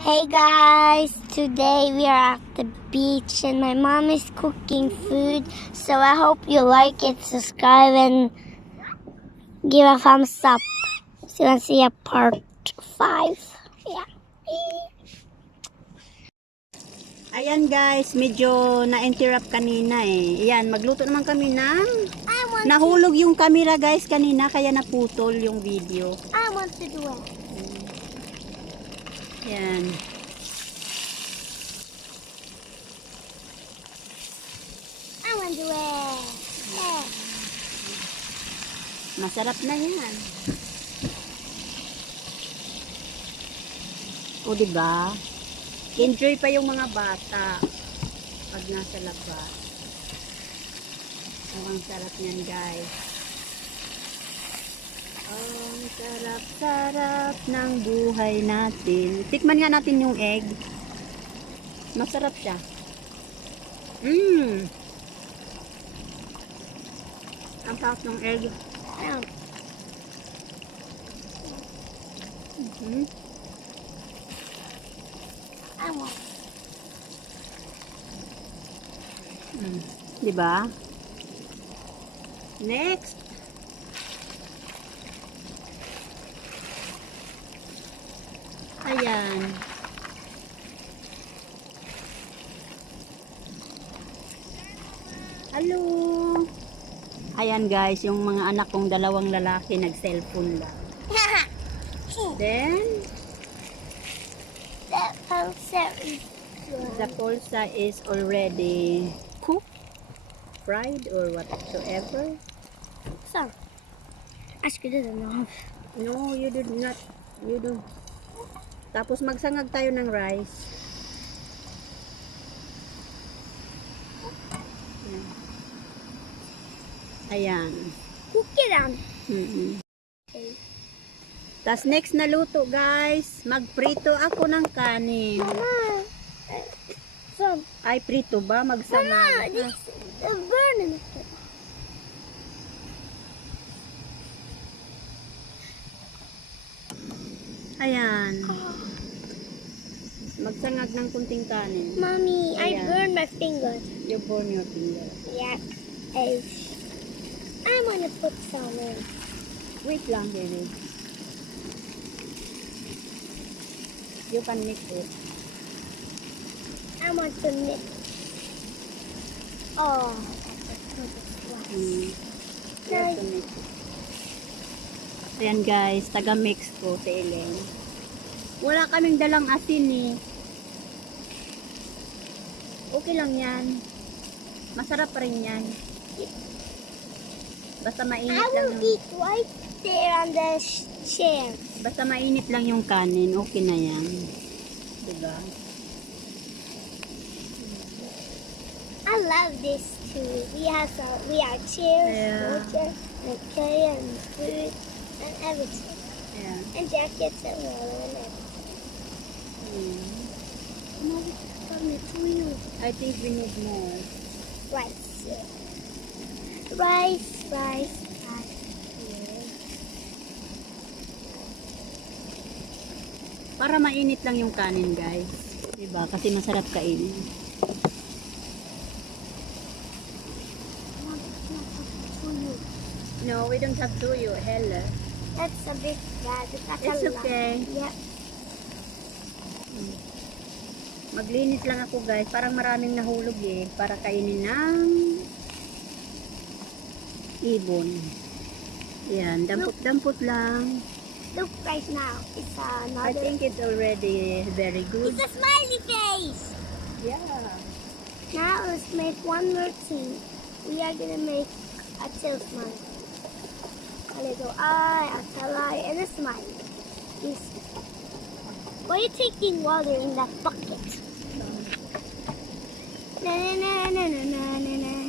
Hey guys, today we are at the beach and my mom is cooking food, so I hope you like it, subscribe and give a thumbs up so you can see a part 5. Yeah. Ayan guys, medyo na-interrupt kanina eh. Ayan, magluto naman kami ng nahulog yung camera guys kanina kaya naputol yung video. I want to do it. Ayan. I want to do it. Yeah. Masarap na yan. O diba? Enjoy pa yung mga bata pag nasa labas. Ang sarap niyan guys. Ang sarap-sarap ng buhay natin. Tikman nga natin yung egg. Masarap siya. Ang sarap ng egg. I want. Diba? Next. Ayan. Hello. Ayan guys, yung mga anak kong dalawang lalaki nag-cellphone lang. Then, the pulsa is already cooked, fried, or whatsoever. So, ask you didn't know. No, you did not. You do. Tapos magsangag tayo ng rice. Ayan. Cook it down. Okay. Tapos next na luto guys, magprito ako ng kanin. Mama. So, Ay, prito ba? Magsama. Mama, this is burning. Ayan. Magsangag ng kunting kanin. Mommy, I Ayan. burned my fingers. You burn your finger. Yeah. I'm gonna put some in. Wait lang, baby. You can mix it. I want to mix. Oh. You have to mix it. Ayan guys, taga-mix ko, Ellen. Wala kaming dalang asin eh. Okay lang yan. Masarap pa rin yan. Basta mainit I lang will yung, eat right there on the chair. basta mainit lang yung kanin, okay na yan. Diba? I love this too. We have chairs, Yeah. water, and play and food and everything. Yeah. And jackets and water and everything. Mommy, coming to you. I think we need more. Rice. Rice. Yeah. Para mainit lang yung kanin guys. Diba? Kasi masarap kainin. No, we don't have tuyo. Hella. That's a big bag. It's a okay. Yep. Maglinis lang ako guys. Parang maraming nahulog eh. Para kainin ng ibon. Yan. Dampot-dampot lang. Look right now. It's another. I think it's already very good. It's a smiley face. Yeah. Now let's make one more thing. We are gonna make a tail smile. A little eye, a tail eye, and a smile. This. Why are you taking water in that bucket? Na na na na na na na.